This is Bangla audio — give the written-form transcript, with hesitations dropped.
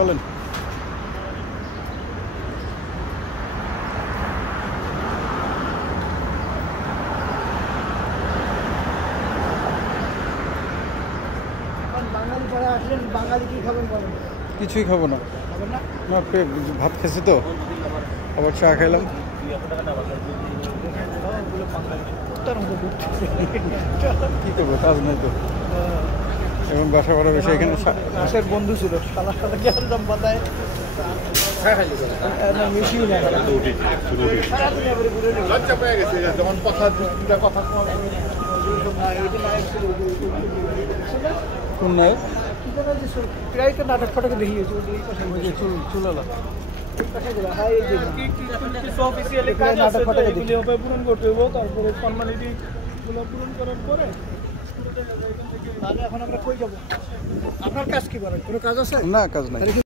চলেন। কিছুই খাবো না, ভাত খেয়েছি তো, আবার চা খাইলাম। কি করবো, কাজ নাই তো, এবং বাসা ভাড়া বেশি। এখানে বাসার বন্ধু ছিল, কোন নায়ক? প্রায় তো নাটক ফাটকে দেখিয়েছি, চুলালা পূরণ করতে হইব। তারপরে ফর্মালিটি গুলো পূরণ করার পরে তাহলে এখন আমরা কই যাবো? আপনার কাজ কি বলেন? কোনো কাজ আছে? না, কাজ নাই।